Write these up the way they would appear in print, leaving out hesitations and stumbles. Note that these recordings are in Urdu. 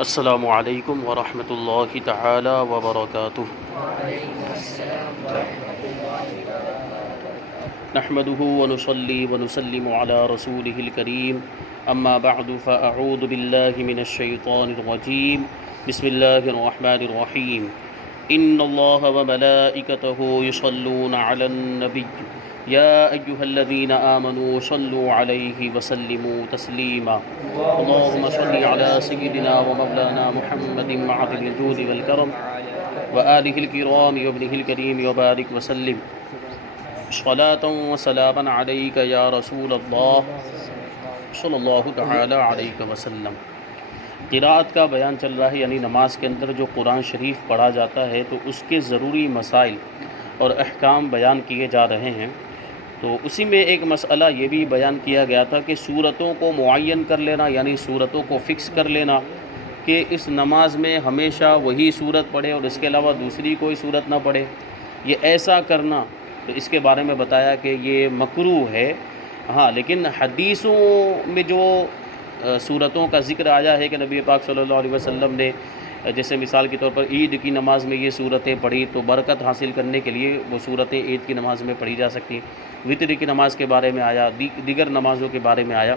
السلام علیکم ورحمۃ اللہ تعالی وبرکاتہ۔ نحمده ونصلي ونسلم على رسوله الكريم اما بعد فاعوذ بالله من الشيطان الرجيم بسم الله الرحمن الرحيم ان الله وملائكته يصلون على النبي يا ايها الذين امنوا صلوا عليه وسلموا تسليما اللهم صل على سيدنا ومولانا محمد معدن الجود والكرم وآله الكرام وابنه الكريم وبارك وسلم صلاة وسلاما عليك یا رسول اللہ صلی اللہ تعالی علیہ وسلم۔ قراءت کا بیان چل رہا ہے، یعنی نماز کے اندر جو قرآن شریف پڑھا جاتا ہے تو اس کے ضروری مسائل اور احکام بیان کیے جا رہے ہیں۔ تو اسی میں ایک مسئلہ یہ بھی بیان کیا گیا تھا کہ صورتوں کو معین کر لینا، یعنی صورتوں کو فکس کر لینا کہ اس نماز میں ہمیشہ وہی صورت پڑھے اور اس کے علاوہ دوسری کوئی صورت نہ پڑھے، یہ ایسا کرنا، تو اس کے بارے میں بتایا کہ یہ مکروہ ہے۔ ہاں، لیکن حدیثوں میں جو صورتوں کا ذکر آیا ہے کہ نبی پاک صلی اللہ علیہ وسلم نے جیسے مثال کے طور پر عید کی نماز میں یہ صورتیں پڑھی تو برکت حاصل کرنے کے لیے وہ صورتیں عید کی نماز میں پڑھی جا سکتی ہیں۔ وطر کی نماز کے بارے میں آیا، دیگر نمازوں کے بارے میں آیا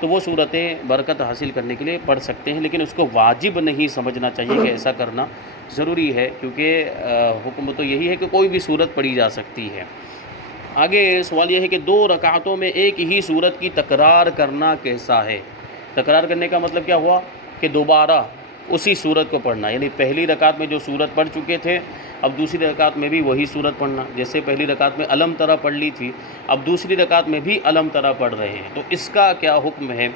تو وہ صورتیں برکت حاصل کرنے کے لیے پڑھ سکتے ہیں، لیکن اس کو واجب نہیں سمجھنا چاہیے کہ ایسا کرنا ضروری ہے، کیونکہ حکم تو یہی ہے کہ کوئی بھی صورت پڑھی جا سکتی ہے۔ آگے سوال یہ ہے کہ 2 رکعتوں میں ایک ہی صورت کی تکرار کرنا کیسا ہے؟ تکرار کرنے کا مطلب کیا ہوا کہ دوبارہ اسی صورت کو پڑھنا، یعنی پہلی رکعت میں جو صورت پڑھ چکے تھے اب دوسری رکعت میں بھی وہی صورت پڑھنا، جیسے پہلی رکعت میں علم ترا پڑھ لی تھی اب دوسری رکعت میں بھی علم ترا پڑھ رہے ہیں، تو اس کا کیا حکم ہے؟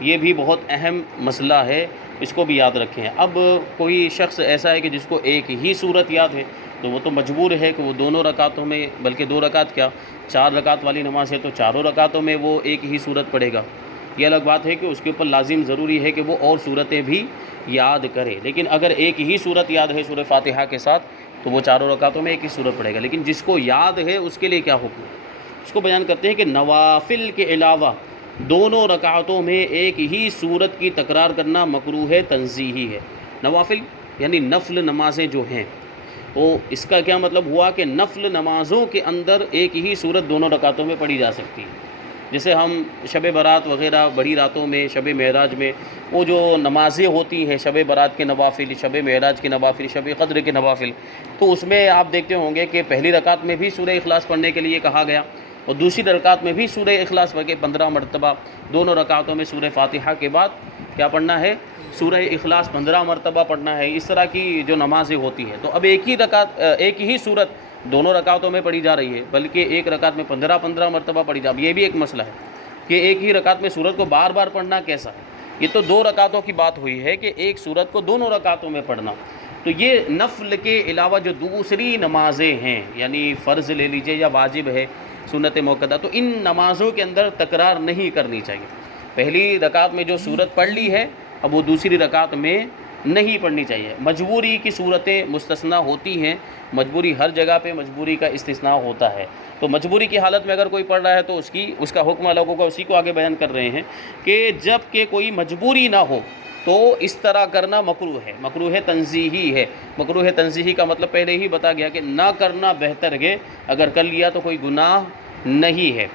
یہ بھی بہت اہم مسئلہ ہے، اس کو بھی یاد رکھیں۔ اب کوئی شخص ایسا ہے کہ جس کو ایک ہی صورت یاد ہے تو وہ تو مجبور ہے کہ وہ دونوں رکعتوں میں، بلکہ 2 رکعت کیا 4 رکعت والی نماز ہے تو چاروں رکعتوں میں وہ ایک ہی صورت پڑھے گا۔ یہ الگ بات ہے کہ اس کے اوپر لازم ضروری ہے کہ وہ اور صورتیں بھی یاد کرے، لیکن اگر ایک ہی صورت یاد ہے سورہ فاتحہ کے ساتھ تو وہ چاروں رکعتوں میں ایک ہی صورت پڑھے گا، لیکن جس کو یاد ہے اس کے لیے کیا حکم ہے؟ اس کو بیان کرتے ہیں کہ نوافل کے علاوہ دونوں رکعتوں میں ایک ہی صورت کی تکرار کرنا مکروہ تنزیہی ہے۔ نوافل یعنی نفل نمازیں جو ہیں، وہ اس کا کیا مطلب ہوا کہ نفل نمازوں کے اندر ایک ہی صورت دونوں رکعتوں میں پڑھی جا سکتی ہے۔ جیسے ہم شب برات وغیرہ بڑی راتوں میں، شب معراج میں وہ جو نمازیں ہوتی ہیں، شب برات کے نوافل، شب معراج کے نوافل، شب قدر کے نوافل، تو اس میں آپ دیکھتے ہوں گے کہ پہلی رکعت میں بھی سورہ اخلاص پڑھنے کے لیے کہا گیا اور دوسری رکعت میں بھی سورہ اخلاص پڑھ کے 15 مرتبہ، دونوں رکعتوں میں سورہ فاتحہ کے بعد کیا پڑھنا ہے؟ سورہ اخلاص 15 مرتبہ پڑھنا ہے۔ اس طرح کی جو نمازیں ہوتی ہیں، تو اب ایک ہی صورت دونوں رکعتوں میں پڑھی جا رہی ہے، بلکہ ایک رکعت میں 15 مرتبہ پڑھی اب یہ بھی ایک مسئلہ ہے کہ ایک ہی رکعت میں صورت کو بار بار پڑھنا کیسا ہے؟ یہ تو 2 رکعتوں کی بات ہوئی ہے کہ ایک صورت کو دونوں رکعتوں میں پڑھنا، تو یہ نفل کے علاوہ جو دوسری نمازیں ہیں، یعنی فرض لے لیجئے یا واجب ہے، سنت موقدہ، تو ان نمازوں کے اندر تکرار نہیں کرنی چاہیے۔ پہلی رکعت میں جو صورت پڑھ لی ہے اب وہ دوسری رکعت میں نہیں پڑھنی چاہیے۔ مجبوری کی صورتیں مستثنیٰ ہوتی ہیں، مجبوری ہر جگہ پہ مجبوری کا استثناء ہوتا ہے، تو مجبوری کی حالت میں اگر کوئی پڑھ رہا ہے تو اس کا حکم الگ ہوگا، اسی کو آگے بیان کر رہے ہیں کہ جب کہ کوئی مجبوری نہ ہو تو اس طرح کرنا مکروہ ہے، مکروہ تنزیہی ہے۔ مکروہ تنزیہی کا مطلب پہلے ہی بتا گیا کہ نہ کرنا بہتر ہے، اگر کر لیا تو کوئی گناہ نہیں ہے۔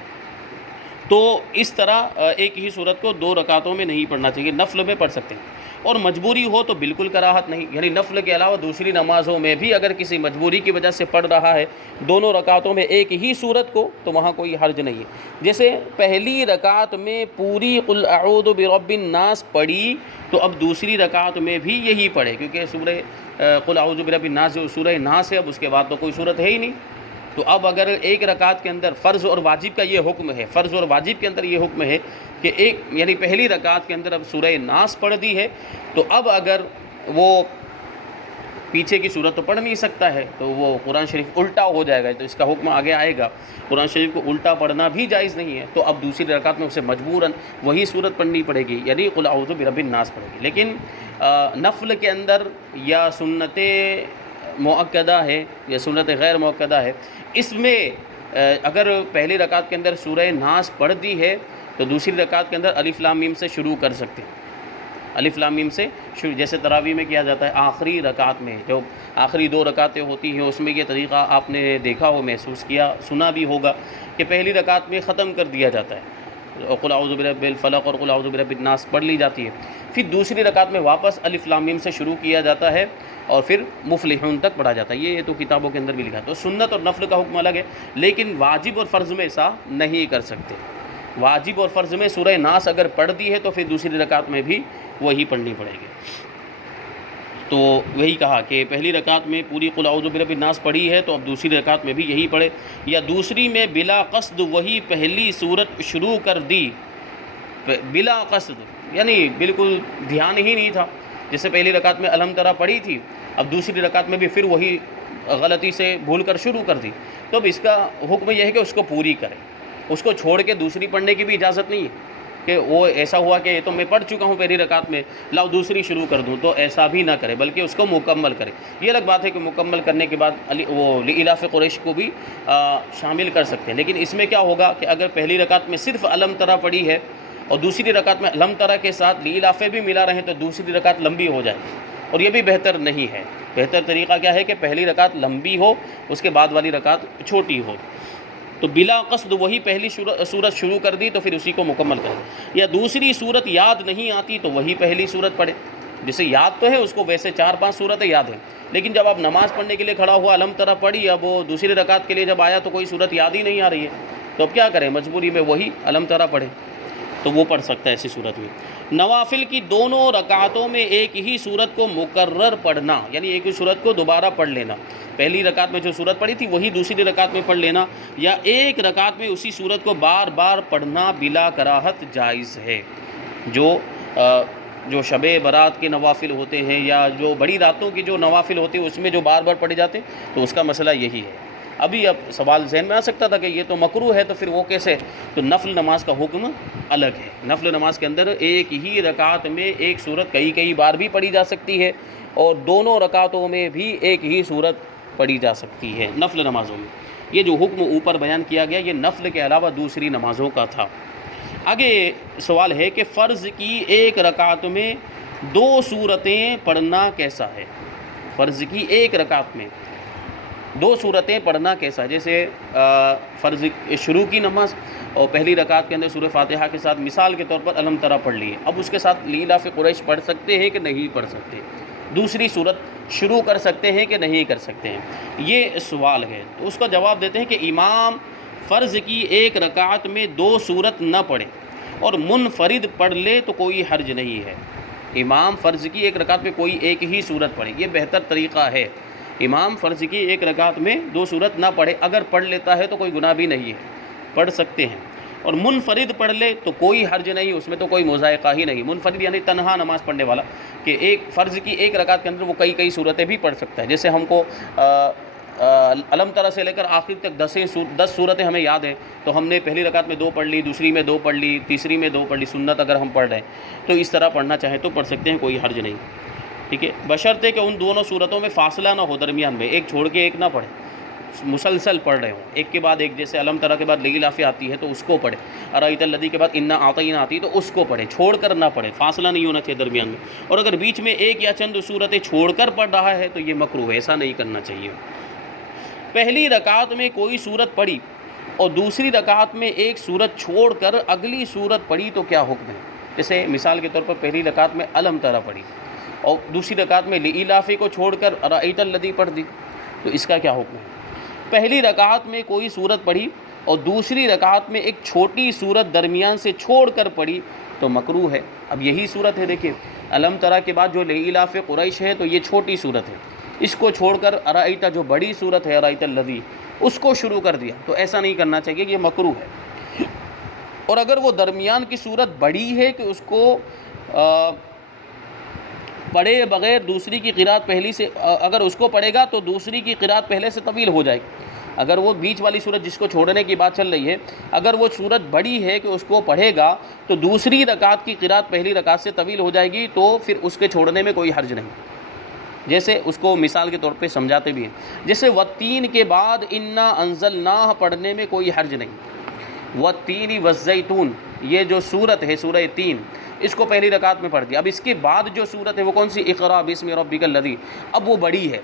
تو اس طرح ایک ہی صورت کو 2 رکعتوں میں نہیں پڑھنا چاہیے، نفل میں پڑھ سکتے ہیں، اور مجبوری ہو تو بالکل کراہت نہیں، یعنی نفل کے علاوہ دوسری نمازوں میں بھی اگر کسی مجبوری کی وجہ سے پڑھ رہا ہے دونوں رکعتوں میں ایک ہی صورت کو تو وہاں کوئی حرج نہیں ہے۔ جیسے پہلی رکعت میں پوری قل اعوذ برب الناس پڑھی تو اب دوسری رکعت میں بھی یہی پڑھے، کیونکہ سورہ قل اعوذ برب الناس جو سورہ ناس ہے اب اس کے بعد تو کوئی صورت ہے ہی نہیں، تو اب اگر ایک رکعت کے اندر فرض اور واجب کا یہ حکم ہے، فرض اور واجب کے اندر یہ حکم ہے کہ یعنی پہلی رکعت کے اندر اب سورہ ناس پڑھ دی ہے تو اب اگر وہ پیچھے کی صورت تو پڑھ نہیں سکتا ہے تو وہ قرآن شریف الٹا ہو جائے گا، تو اس کا حکم آگے آئے گا۔ قرآن شریف کو الٹا پڑھنا بھی جائز نہیں ہے، تو اب دوسری رکعت میں اسے مجبوراً وہی صورت پڑھنی پڑے گی، یعنی قل اعوذ برب الناس پڑھے گی۔ لیکن نفل کے اندر یا سنت مؤکدہ ہے یا سنت غیر مؤکدہ ہے، اس میں اگر پہلی رکعت کے اندر سورہ ناس پڑھ دی ہے تو دوسری رکعت کے اندر الف لام میم سے شروع کر سکتے ہیں۔ الف لام میم سے شروع، جیسے تراویح میں کیا جاتا ہے آخری رکعت میں، جو آخری 2 رکعتیں ہوتی ہیں اس میں یہ طریقہ آپ نے دیکھا ہو، محسوس کیا، سنا بھی ہوگا کہ پہلی رکعت میں ختم کر دیا جاتا ہے، قل اعوذ برب الفلق اور قل اعوذ برب الناس پڑھ لی جاتی ہے، پھر دوسری رکعت میں واپس الف لام میم سے شروع کیا جاتا ہے اور پھر مفلحون تک پڑھا جاتا ہے۔ یہ تو کتابوں کے اندر بھی لکھا ہے۔ تو سنت اور نفل کا حکم الگ ہے، لیکن واجب اور فرض میں ایسا نہیں کر سکتے۔ واجب اور فرض میں سورہ ناس اگر پڑھ دی ہے تو پھر دوسری رکعت میں بھی وہی پڑھنی پڑے گی۔ تو وہی کہا کہ پہلی رکعت میں پوری قل اعوذ برب الناس پڑھی ہے تو اب دوسری رکعت میں بھی یہی پڑھے، یا دوسری میں بلا قصد وہی پہلی سورت شروع کر دی، بلا قصد یعنی بالکل دھیان ہی نہیں تھا، جیسے پہلی رکعت میں الحم ترا پڑھی تھی، اب دوسری رکعت میں بھی پھر وہی غلطی سے بھول کر شروع کر دی، تو اب اس کا حکم یہ ہے کہ اس کو پوری کرے، اس کو چھوڑ کے دوسری پڑھنے کی بھی اجازت نہیں ہے کہ وہ ایسا ہوا کہ یہ تو میں پڑھ چکا ہوں پہلی رکعت میں، لاؤ دوسری شروع کر دوں، تو ایسا بھی نہ کرے، بلکہ اس کو مکمل کرے۔ یہ الگ بات ہے کہ مکمل کرنے کے بعد وہ لإلاف قریش کو بھی شامل کر سکتے ہیں، لیکن اس میں کیا ہوگا کہ اگر پہلی رکعت میں صرف الم ترا پڑھی ہے اور دوسری رکعت میں الم ترا کے ساتھ لإلافے بھی ملا رہے تو دوسری رکعت لمبی ہو جائے، اور یہ بھی بہتر نہیں ہے۔ بہتر طریقہ کیا ہے کہ پہلی رکعت لمبی ہو، اس کے بعد والی رکعت چھوٹی ہو۔ تو بلا قصد وہی پہلی سورت شروع کر دی تو پھر اسی کو مکمل کرے، یا دوسری سورت یاد نہیں آتی تو وہی پہلی سورت پڑھے، جسے یاد تو ہے اس کو، ویسے 4-5 سورتیں یاد ہیں، لیکن جب آپ نماز پڑھنے کے لیے کھڑا ہوا الحم ترا پڑھی، اب وہ دوسری رکعت کے لیے جب آیا تو کوئی سورت یاد ہی نہیں آ رہی ہے، تو اب کیا کریں، مجبوری میں وہی الحم ترا پڑھے، تو وہ پڑھ سکتا ہے ایسی صورت میں۔ نوافل کی دونوں رکعتوں میں ایک ہی صورت کو مکرر پڑھنا، یعنی ایک ہی صورت کو دوبارہ پڑھ لینا، پہلی رکعت میں جو صورت پڑھی تھی وہی دوسری رکعت میں پڑھ لینا، یا ایک رکعت میں اسی صورت کو بار بار پڑھنا بلا کراہت جائز ہے۔ جو شب برات کے نوافل ہوتے ہیں یا جو بڑی راتوں کی جو نوافل ہوتے ہیں اس میں جو بار بار پڑھے جاتے ہیں تو اس کا مسئلہ یہی ہے۔ ابھی اب سوال ذہن میں آ سکتا تھا کہ یہ تو مکروہ ہے تو پھر وہ کیسے، تو نفل نماز کا حکم الگ ہے۔ نفل نماز کے اندر ایک ہی رکعت میں ایک صورت کئی بار بھی پڑھی جا سکتی ہے، اور دونوں رکعتوں میں بھی ایک ہی صورت پڑھی جا سکتی ہے نفل نمازوں میں۔ یہ جو حکم اوپر بیان کیا گیا یہ نفل کے علاوہ دوسری نمازوں کا تھا۔ آگے سوال ہے کہ فرض کی ایک رکعت میں 2 سورتیں پڑھنا کیسا ہے؟ فرض کی ایک رکعت میں 2 سورتیں پڑھنا کیسا ہے؟ جیسے فرض شروع کی نماز اور پہلی رکعت کے اندر سورہ فاتحہ کے ساتھ مثال کے طور پر الحم ترا پڑھ لی ہے، اب اس کے ساتھ لإلاف قریش پڑھ سکتے ہیں کہ نہیں پڑھ سکتے؟ دوسری صورت شروع کر سکتے ہیں کہ نہیں کر سکتے ہیں؟ یہ سوال ہے، تو اس کا جواب دیتے ہیں کہ امام فرض کی ایک رکعت میں 2 سورت نہ پڑھے اور منفرد پڑھ لے تو کوئی حرج نہیں ہے۔ امام فرض کی ایک رکعت میں کوئی ایک ہی سورت پڑھے، یہ بہتر طریقہ ہے۔ امام فرض کی ایک رکعت میں 2 سورت نہ پڑھے، اگر پڑھ لیتا ہے تو کوئی گناہ بھی نہیں ہے، پڑھ سکتے ہیں، اور منفرد پڑھ لے تو کوئی حرج نہیں، اس میں تو کوئی مضائقہ ہی نہیں۔ منفرد یعنی تنہا نماز پڑھنے والا، کہ ایک فرض کی ایک رکعت کے اندر وہ کئی صورتیں بھی پڑھ سکتا ہے۔ جیسے ہم کو الحم ترا سے لے کر آخر تک 10 صورتیں ہمیں یاد ہیں، تو ہم نے پہلی رکعت میں 2 پڑھ لی، دوسری میں 2 پڑھ لی، تیسری میں 2 پڑھ لی، سنت اگر ہم پڑھ رہے ہیں تو اس طرح پڑھنا چاہیں تو پڑھ سکتے ہیں، کوئی حرج نہیں، ٹھیک ہے، بشرطے کہ ان دونوں صورتوں میں فاصلہ نہ ہو درمیان میں، ایک چھوڑ کے ایک نہ پڑھے، مسلسل پڑھ رہے ہوں، ایک کے بعد ایک، جیسے الحم ترا کے بعد لإلاف آتی ہے تو اس کو پڑھے، ارأیت الذی کے بعد انا اعطیناک آتی ہے تو اس کو پڑھے، چھوڑ کر نہ پڑھے، فاصلہ نہیں ہونا چاہیے درمیان میں، اور اگر بیچ میں ایک یا چند صورتیں چھوڑ کر پڑھ رہا ہے تو یہ مکروہ ہے، ایسا نہیں کرنا چاہیے۔ پہلی رکعت میں کوئی صورت پڑھی اور دوسری رکعت میں ایک صورت چھوڑ کر اگلی صورت پڑھی تو کیا حکم ہے؟ جیسے مثال کے طور پر پہلی رکعت میں الحم ترا پڑھی اور دوسری رکعت میں لإلاف کو چھوڑ کر ارأیت الذی پڑھ دی، تو اس کا کیا حکم ہے؟ پہلی رکعت میں کوئی صورت پڑھی اور دوسری رکعت میں ایک چھوٹی صورت درمیان سے چھوڑ کر پڑھی تو مکروہ ہے۔ اب یہی صورت ہے، دیکھیں الحم ترا کے بعد جو لإلاف قریش ہے تو یہ چھوٹی صورت ہے، اس کو چھوڑ کر ارأیت جو بڑی صورت ہے ارأیت الذی اس کو شروع کر دیا، تو ایسا نہیں کرنا چاہیے، یہ مکروہ ہے۔ اور اگر وہ درمیان کی صورت بڑی ہے کہ اس کو پڑھے بغیر دوسری کی قرات پہلی سے، اگر اس کو پڑھے گا تو دوسری کی قرات پہلے سے طویل ہو جائے گی۔ اگر وہ بیچ والی صورت جس کو چھوڑنے کی بات چل رہی ہے، اگر وہ صورت بڑی ہے کہ اس کو پڑھے گا تو دوسری رکعت کی قرات پہلی رکعت سے طویل ہو جائے گی، تو پھر اس کے چھوڑنے میں کوئی حرج نہیں۔ جیسے اس کو مثال کے طور پہ سمجھاتے بھی ہیں، جیسے والتین کے بعد انا انزلناہ پڑھنے میں کوئی حرج نہیں، والتین والزیتون یہ جو صورت ہے سورہ 3 اس کو پہلی رکعت میں پڑھ دیا. اب اس کے بعد جو صورت ہے وہ کون سی؟ اقرا بسم ربک الذی. اب وہ بڑی ہے،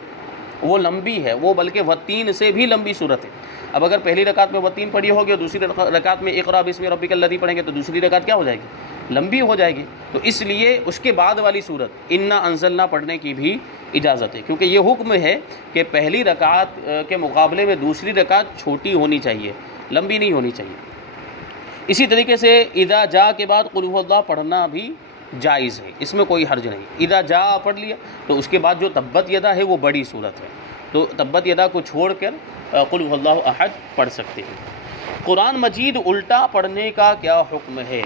وہ لمبی ہے، وہ بلکہ والتین سے بھی لمبی صورت ہے. اب اگر پہلی رکعت میں والتین پڑھی ہوگی اور دوسری رکعت میں اقرا بسم ربک الذی پڑھیں گے تو دوسری رکعت کیا ہو جائے گی؟ لمبی ہو جائے گی. تو اس لیے اس کے بعد والی صورت انا انزلنا پڑھنے کی بھی اجازت ہے، کیونکہ یہ حکم ہے کہ پہلی رکعت کے مقابلے میں دوسری رکعت چھوٹی ہونی چاہیے، لمبی نہیں ہونی چاہیے. اسی طریقے سے اذا جاء کے بعد قل هو اللہ پڑھنا بھی جائز ہے، اس میں کوئی حرج نہیں. اذا جاء پڑھ لیا تو اس کے بعد جو تبت یدا ہے وہ بڑی صورت ہے، تو تبت یدا کو چھوڑ کر قل هو اللہ احد پڑھ سکتے ہیں. قرآن مجید الٹا پڑھنے کا کیا حکم ہے؟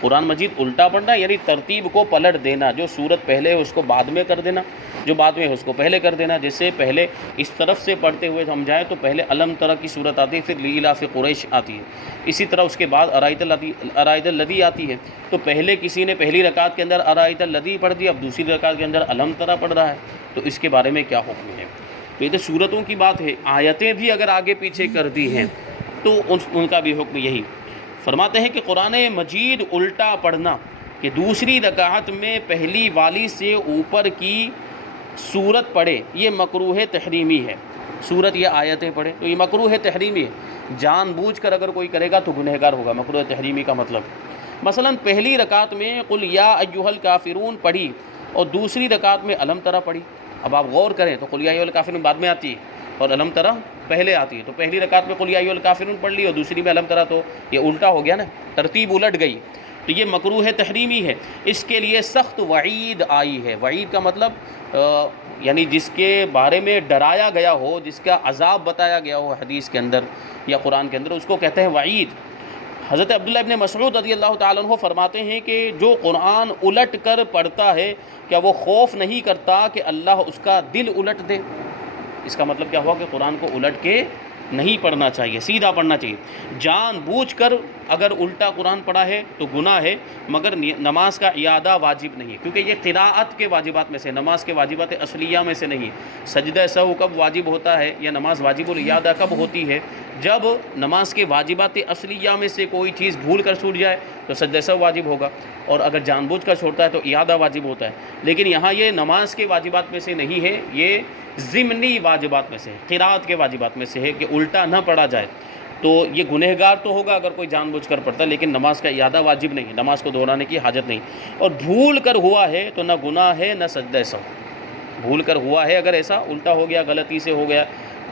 قرآن مجید الٹا پڑھنا یعنی ترتیب کو پلٹ دینا، جو صورت پہلے ہے اس کو بعد میں کر دینا، جو بعد میں ہے اس کو پہلے کر دینا. جیسے پہلے اس طرف سے پڑھتے ہوئے ہم جائیں تو پہلے علم ترى کی صورت آتی ہے، پھر لإلاف قریش آتی ہے. اسی طرح اس کے بعد ارائیت الذی آتی ہے، تو پہلے کسی نے پہلی رکعت کے اندر ارائیت الذی پڑھ دیا، اب دوسری رکعت کے اندر علم ترى پڑھ رہا ہے، تو اس کے بارے میں کیا حکم ہے؟ تو یہ تو صورتوں کی بات ہے. آیتیں بھی اگر آگے پیچھے کر دی ہیں تو ان کا بھی حکم یہی. فرماتے ہیں کہ قرآن مجید الٹا پڑھنا کہ دوسری رکعت میں پہلی والی سے اوپر کی سورت پڑھے، یہ مکروہ تحریمی ہے. سورت یا آیتیں پڑھے تو یہ مکروہ تحریمی ہے. جان بوجھ کر اگر کوئی کرے گا تو گنہگار ہوگا. مکروہ تحریمی کا مطلب مثلا پہلی رکعت میں قل یا ایھا الکافرون پڑھی اور دوسری رکعت میں علم ترى پڑھی. اب آپ غور کریں تو قل یا ایھا الکافرون بعد میں آتی ہے اور علم ترى پہلے آتی ہے. تو پہلی رکعت میں قل یا ایھا الکافرون پڑھ لی اور دوسری میں علم ترى، تو یہ الٹا ہو گیا نا، ترتیب الٹ گئی. تو یہ مکروہ تحریمی ہے. اس کے لیے سخت وعید آئی ہے. وعید کا مطلب یعنی جس کے بارے میں ڈرایا گیا ہو، جس کا عذاب بتایا گیا ہو حدیث کے اندر یا قرآن کے اندر، اس کو کہتے ہیں وعید. حضرت عبداللہ ابن مسعود رضی اللہ تعالیٰ عنہ فرماتے ہیں کہ جو قرآن الٹ کر پڑھتا ہے کیا وہ خوف نہیں کرتا کہ اللہ اس کا دل الٹ دے؟ اس کا مطلب کیا ہوا کہ قرآن کو الٹ کے نہیں پڑھنا چاہیے، سیدھا پڑھنا چاہیے. جان بوجھ کر اگر الٹا قرآن پڑھا ہے تو گناہ ہے، مگر نماز کا اعادہ واجب نہیں ہے، کیونکہ یہ قراءت کے واجبات میں سے، نماز کے واجبات اصلیہ میں سے نہیں. سجدہ سہو کب واجب ہوتا ہے یا نماز واجب الاعادہ کب ہوتی ہے؟ جب نماز کے واجبات اصلیہ میں سے کوئی چیز بھول کر چھوٹ جائے تو سجدہ سہو واجب ہوگا، اور اگر جان بوجھ کر چھوڑتا ہے تو اعادہ واجب ہوتا ہے. لیکن یہاں یہ نماز کے واجبات میں سے نہیں ہے، یہ ضمنی واجبات میں سے ہے، قراءت کے واجبات میں سے ہے کہ الٹا نہ پڑھا جائے. تو یہ گنہگار تو ہوگا اگر کوئی جان بوجھ کر پڑھتا ہے، لیکن نماز کا اعادہ واجب نہیں ہے، نماز کو دہرانے کی حاجت نہیں. اور بھول کر ہوا ہے تو نہ گناہ ہے نہ سجدہ سہو. بھول کر ہوا ہے، اگر ایسا الٹا ہو گیا، غلطی سے ہو گیا،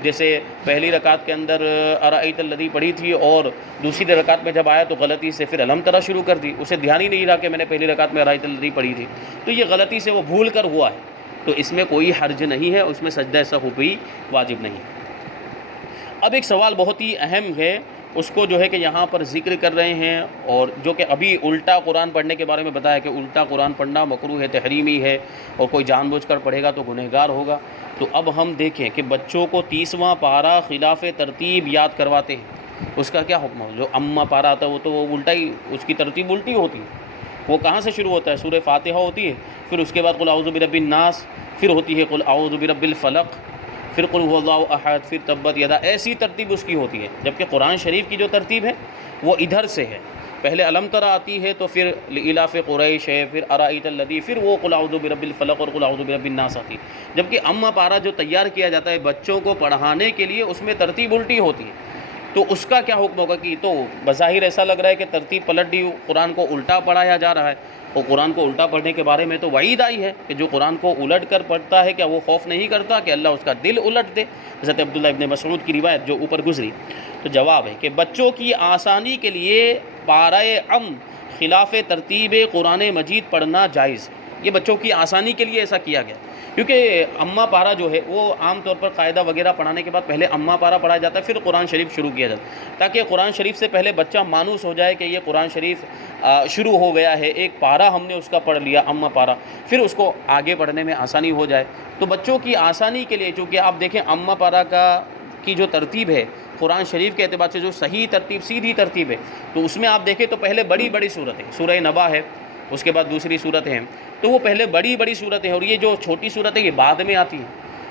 جیسے پہلی رکعت کے اندر ارائیت الذی پڑھی تھی اور دوسری رکعت میں جب آیا تو غلطی سے پھر علم ترى شروع کر دی، اسے دھیان ہی نہیں رہا کہ میں نے پہلی رکعت میں ارائیت الذی پڑھی تھی، تو یہ غلطی سے وہ بھول کر ہوا ہے، تو اس میں کوئی حرج نہیں ہے، اس میں سجدہ سہو بھی واجب نہیں. اب ایک سوال بہت ہی اہم ہے، اس کو جو ہے کہ یہاں پر ذکر کر رہے ہیں، اور جو کہ ابھی الٹا قرآن پڑھنے کے بارے میں بتایا کہ الٹا قرآن پڑھنا مکروہ تحریمی ہے اور کوئی جان بوجھ کر پڑھے گا تو گنہگار ہوگا. تو اب ہم دیکھیں کہ بچوں کو 30واں پارہ خلاف ترتیب یاد کرواتے ہیں، اس کا کیا حکم ہے؟ جو اما پارہ آتا ہے وہ تو الٹا ہی، اس کی ترتیب الٹی ہوتی ہے. وہ کہاں سے شروع ہوتا ہے؟ سورہ فاتحہ ہوتی ہے، پھر اس کے بعد قل اعوذ برب الناس، پھر ہوتی ہے قل اعوذ برب الفلق، پھر قل هو اللہ احد، پھر تبت یدا. ایسی ترتیب اس کی ہوتی ہے. جبکہ قرآن شریف کی جو ترتیب ہے وہ ادھر سے ہے، پہلے علم ترى آتی ہے تو پھر لإلاف قریش ہے، پھر ارائیت الذی، پھر وہ قل اعوذ برب الفلق اور قل اعوذ برب الناس آتی. جبکہ اما پارہ جو تیار کیا جاتا ہے بچوں کو پڑھانے کے لیے، اس میں ترتیب الٹی ہوتی ہے. تو اس کا کیا حکم ہوگا؟ کہ تو بظاہر ایسا لگ رہا ہے کہ ترتیب پلٹ دی، قرآن کو الٹا پڑھایا جا رہا ہے. اور قرآن کو الٹا پڑھنے کے بارے میں تو وعید آئی ہے کہ جو قرآن کو الٹ کر پڑھتا ہے کیا وہ خوف نہیں کرتا کہ اللہ اس کا دل الٹ دے؟ حضرت عبداللہ ابن مسعود کی روایت جو اوپر گزری. تو جواب ہے کہ بچوں کی آسانی کے لیے پارہ خلاف ترتیب قرآن مجید پڑھنا جائز ہے. یہ بچوں کی آسانی کے لیے ایسا کیا گیا، کیونکہ اما پارہ جو ہے وہ عام طور پر قاعدہ وغیرہ پڑھانے کے بعد پہلے اما پارہ پڑھا جاتا ہے، پھر قرآن شریف شروع کیا جاتا ہے، تاکہ قرآن شریف سے پہلے بچہ مانوس ہو جائے کہ یہ قرآن شریف شروع ہو گیا ہے، ایک پارہ ہم نے اس کا پڑھ لیا اما پارہ، پھر اس کو آگے پڑھنے میں آسانی ہو جائے. تو بچوں کی آسانی کے لیے، چونکہ آپ دیکھیں اما پارہ کی جو ترتیب ہے قرآن شریف کے اعتبار سے جو صحیح ترتیب، سیدھی ترتیب ہے، تو اس میں آپ دیکھیں تو پہلے بڑی بڑی صورتیں، سورہ نبا ہے، اس کے بعد دوسری صورتیں ہیں، تو وہ پہلے بڑی بڑی صورتیں ہیں، اور یہ جو چھوٹی صورت ہے یہ بعد میں آتی ہے.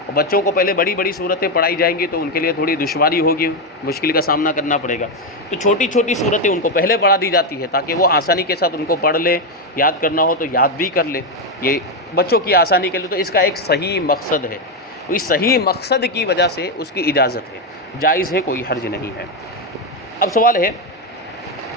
اور بچوں کو پہلے بڑی بڑی صورتیں پڑھائی جائیں گی تو ان کے لیے تھوڑی دشواری ہوگی، مشکل کا سامنا کرنا پڑے گا، تو چھوٹی چھوٹی صورتیں ان کو پہلے پڑھا دی جاتی ہے تاکہ وہ آسانی کے ساتھ ان کو پڑھ لے، یاد کرنا ہو تو یاد بھی کر لے، یہ بچوں کی آسانی کے لیے، تو اس کا ایک صحیح مقصد ہے، تو اس صحیح مقصد کی وجہ سے اس کی اجازت ہے، جائز ہے، کوئی حرج نہیں ہے۔ اب سوال ہے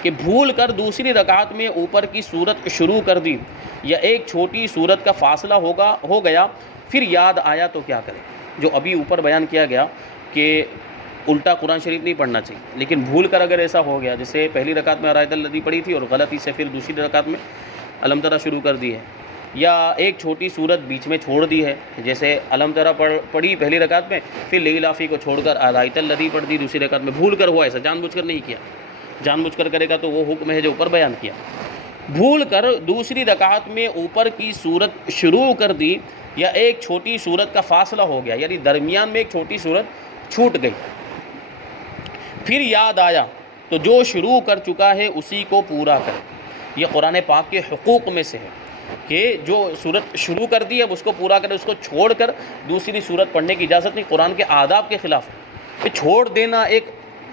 کہ بھول کر دوسری رکعت میں اوپر کی صورت شروع کر دی یا ایک چھوٹی صورت کا فاصلہ ہو گیا پھر یاد آیا تو کیا کرے؟ جو ابھی اوپر بیان کیا گیا کہ الٹا قرآن شریف نہیں پڑھنا چاہیے، لیکن بھول کر اگر ایسا ہو گیا، جیسے پہلی رکعت میں آیت الذی پڑھی تھی اور غلطی سے پھر دوسری رکعت میں الم ترى شروع کر دی ہے، یا ایک چھوٹی صورت بیچ میں چھوڑ دی ہے، جیسے الم ترى پڑھی پہلی رکعت میں، پھر لیلافی کو چھوڑ کر آیت الذی پڑھ دی دوسری رکعت میں، بھول کر ہوا، ایسا جان بوجھ کر نہیں کیا، جان بوجھ کر کرے گا تو وہ حکم ہے جو اوپر بیان کیا۔ بھول کر دوسری رکعت میں اوپر کی صورت شروع کر دی یا ایک چھوٹی صورت کا فاصلہ ہو گیا، یعنی درمیان میں ایک چھوٹی صورت چھوٹ گئی، پھر یاد آیا تو جو شروع کر چکا ہے اسی کو پورا کرے۔ یہ قرآن پاک کے حقوق میں سے ہے کہ جو صورت شروع کر دی اب اس کو پورا کرے، اس کو چھوڑ کر دوسری صورت پڑھنے کی اجازت نہیں، قرآن کے آداب کے خلاف ہے۔ چھوڑ دینا ایک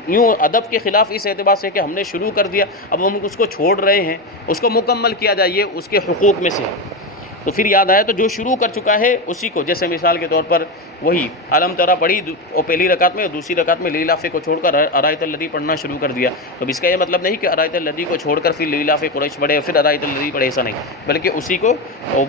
یوں ادب کے خلاف اس اعتبار سے کہ ہم نے شروع کر دیا اب ہم اس کو چھوڑ رہے ہیں، اس کو مکمل کیا جائے، یہ اس کے حقوق میں سے ہے۔ تو پھر یاد آیا تو جو شروع کر چکا ہے اسی کو، جیسے مثال کے طور پر وہی الم ترى پڑھی اور پہلی رکعت میں، دوسری رکعت میں لیلافے کو چھوڑ کر ارایت الذی پڑھنا شروع کر دیا، تو اس کا یہ مطلب نہیں کہ ارایت الذی کو چھوڑ کر پھر لیلاف قریش پڑھے پھر ارایت الذی پڑھے، ایسا نہیں، بلکہ اسی کو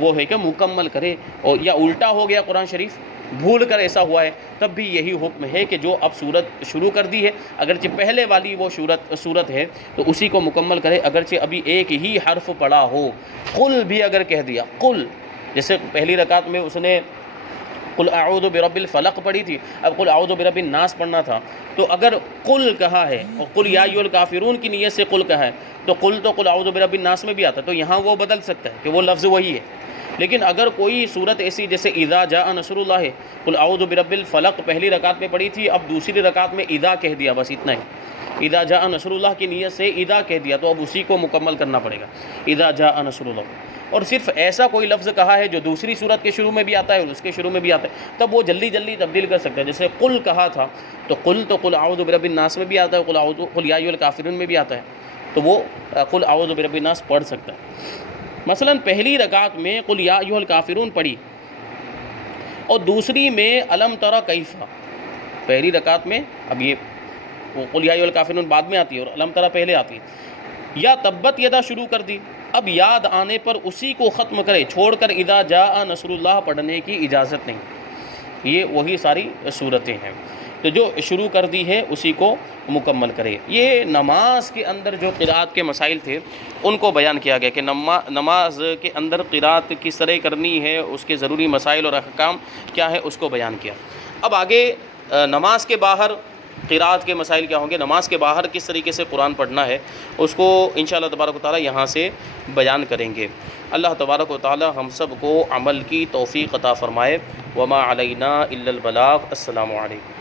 وہ ہے کہ مکمل کرے۔ اور یا الٹا ہو گیا قرآن شریف، بھول کر ایسا ہوا ہے، تب بھی یہی حکم ہے کہ جو اب صورت شروع کر دی ہے اگرچہ پہلے والی وہ صورت ہے تو اسی کو مکمل کرے، اگرچہ ابھی ایک ہی حرف پڑھا ہو۔ قل بھی اگر کہہ دیا، قل، جیسے پہلی رکعت میں اس نے قل اعوذ برب الفلق پڑھی تھی، اب قل اعوذ برب الناس پڑھنا تھا، تو اگر قل کہا ہے اور قل یا ایھا الکافرون کی نیت سے قل کہا ہے تو قل اعوذ برب الناس میں بھی آتا ہے، تو یہاں وہ بدل سکتا ہے کہ وہ لفظ وہی ہے۔ لیکن اگر کوئی صورت ایسی جیسے اذا جاء نصر اللہ، قل اعوذ برب الفلق پہلی رکعت میں پڑھی تھی، اب دوسری رکعت میں اذا کہہ دیا، بس اتنا ہی، اذا جاء نصر اللہ کی نیت سے اذا کہہ دیا، تو اب اسی کو مکمل کرنا پڑے گا، اذا جاء نصر اللہ۔ اور صرف ایسا کوئی لفظ کہا ہے جو دوسری صورت کے شروع میں بھی آتا ہے اور اس کے شروع میں بھی آتا ہے، تب وہ جلدی جلدی تبدیل کر سکتا ہے، جیسے قل کہا تھا تو قل اعوذ برب الناس میں بھی آتا ہے، قل یا ایھا الکافرون میں بھی آتا ہے، تو وہ قل اعوذ برب الناس پڑھ سکتا ہے۔ مثلا پہلی رکعت میں قل یا ایھا الکافرون پڑھی اور دوسری میں الم ترى کیف، پہلی رکعت میں اب یہ قل یا ایھا الکافرون بعد میں آتی ہے اور الم ترى پہلے آتی ہے، یا تبت یدا شروع کر دی، اب یاد آنے پر اسی کو ختم کرے، چھوڑ کر اذا جاء نصر اللہ پڑھنے کی اجازت نہیں۔ یہ وہی ساری صورتیں ہیں، تو جو شروع کر دی ہے اسی کو مکمل کرے۔ یہ نماز کے اندر جو قرأت کے مسائل تھے ان کو بیان کیا گیا کہ نماز کے اندر قرأت کس طرح کرنی ہے، اس کے ضروری مسائل اور احکام کیا ہے، اس کو بیان کیا۔ اب آگے نماز کے باہر قرأت کے مسائل کیا ہوں گے، نماز کے باہر کس طریقے سے قرآن پڑھنا ہے، اس کو انشاءاللہ تبارک و تعالی یہاں سے بیان کریں گے۔ اللہ تبارک و تعالی ہم سب کو عمل کی توفیق عطا فرمائے۔ وما علینا الا البلاغ۔ السلام علیکم۔